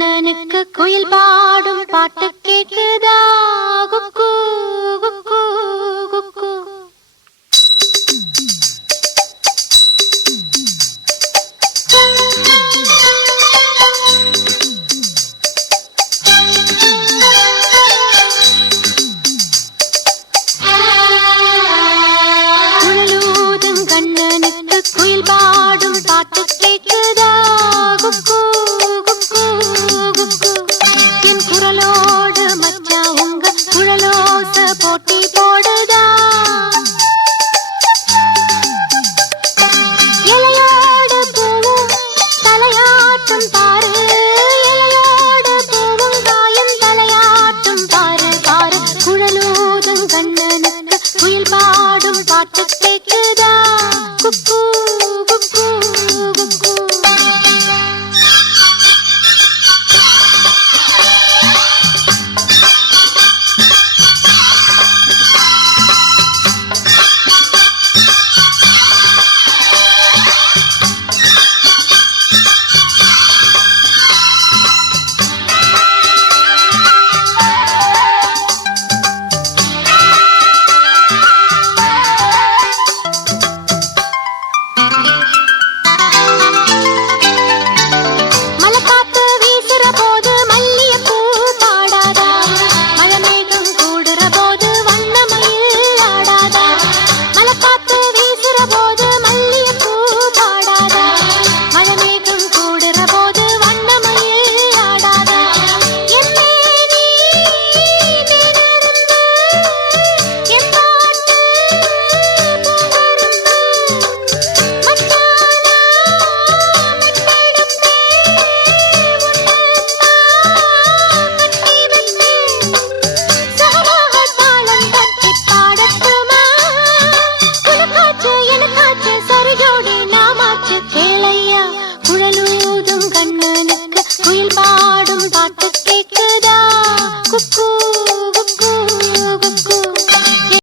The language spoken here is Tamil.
கண்ணனுக்கு குயில் பாடும் பாட்டு கேக்குதா? குக்கு குக்கு குக்கு. குழலூதும் கண்ணனுக்கு குயில் பாடும் பாட்டு கேக்குதா? குக்கு குக்கு குக்கு. என் குரலோடு மச்சா உங்க குழலோச போட்டி போடுதா? இலையோடு பூவும் தலையாட்டும் பாரு, இலையோடு பூவும் காயும் தலையாட்டும் பாரு பாரு. குழலூதும் கண்ணனுக்கு குயில் பாடும் பாட்டு கேக்குதா? குக்கு குக்கு குக்கு. மலைக்காத்து வீசுற போது மல்லிகைப்பூ பாடாதா? மழைமேகம் கூடுற போது வண்ணமயில் ஆடாதா? மலைக்காத்து வீசுற போது மல்லிகைப்பூ பாடாதா? மழைமேகம் கூடுற போது வண்ணமயில் ஆடாதா? என் மேனி நிலரும்பு, என் பாட்டு பூங்கரும்பு. மச்சானா மெட்டெடுப்பே குழலூதும் கண்ணனுக்கு குயில் பாடும் பாட்டு கேக்குதா?